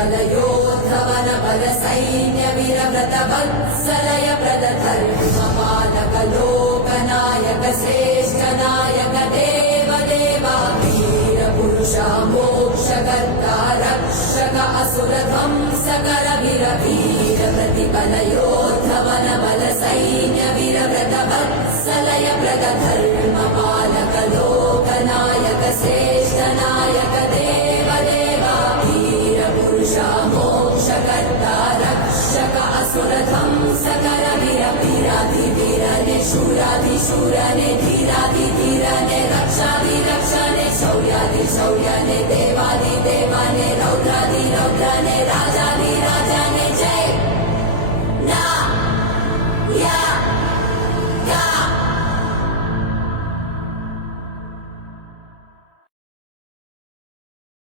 प्रतिबलयोद्धवन बल सैन्य वीरव्रत वत्सलय प्रद धर्म पालक लोकनायक श्रेष्ठ नायक देव देवा वीर पुरुष मोक्षकर्ता रक्षक असुर ध्वंसकर वीर वीर प्रतिबलयोद्धवन बल सैन्य वीरव्रत वत्सलय प्रद धर्म पालक लोकनायक श्रेष्ठ